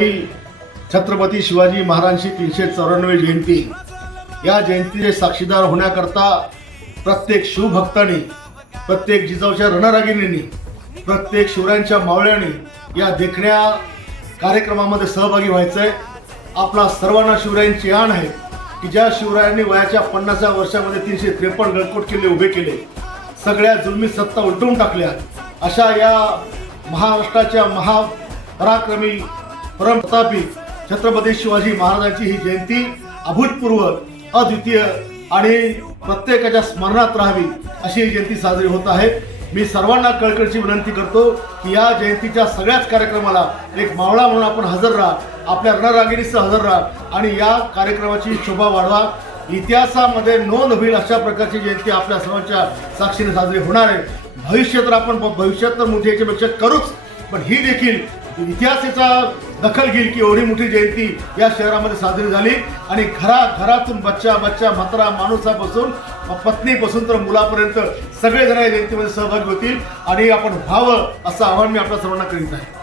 छत्रपती शिवाजी महाराजांची तीनशे चौऱ्याण्णवी जयंती. या जयंतीचे साक्षीदार होण्याकरता प्रत्येक शिवभक्तांनी प्रत्येक जिजाऊच्या रणरागिणींनी प्रत्येक शिवरायांच्या मावळ्यांनी या देखण्या कार्यक्रमामध्ये सहभागी व्हायचं आहे आपला सर्वांना शिवरायांची आण आहे की ज्या शिवरायांनी वयाच्या पन्नासव्या वर्षामध्ये तीनशे त्रेपन्न गळकोट किल्ले उभे केले सगळ्या जुलमी सत्ता उलटवून टाकल्या अशा या महाराष्ट्राच्या महापराक्रमी परमप्रतापी छत्रपती शिवाजी महाराजांची ही जयंती अभूतपूर्व अद्वितीय आणि प्रत्येकाच्या स्मरणात राहावी अशी ही जयंती साजरी होत आहे. मी सर्वांना कळकळची विनंती करतो की या जयंतीच्या सगळ्याच कार्यक्रमाला एक मावळा म्हणून आपण हजर राहा आपल्या रणरागिणीसह हजर राहा आणि या कार्यक्रमाची शोभा वाढवा. इतिहासामध्ये नोंद होईल अशा प्रकारची जयंती आपल्या सर्वांच्या साक्षीने साजरी होणार आहे. भविष्य तर आपण भविष्यात तर मोठी याच्यापेक्षा करूच पण ही देखील इतिहासाचा दखल घेईल की एवढी मोठी जयंती या शहरामध्ये साजरी झाली. आणि घरा घरातून बच्चा बच्चा म्हातारा माणूसापासून पत्नीपासून तर मुलापर्यंत सगळेजण या जयंतीमध्ये सहभागी होतील. आणि आपण व्हावं असं आवाहन मी आपल्या सर्वांना करीत आहे.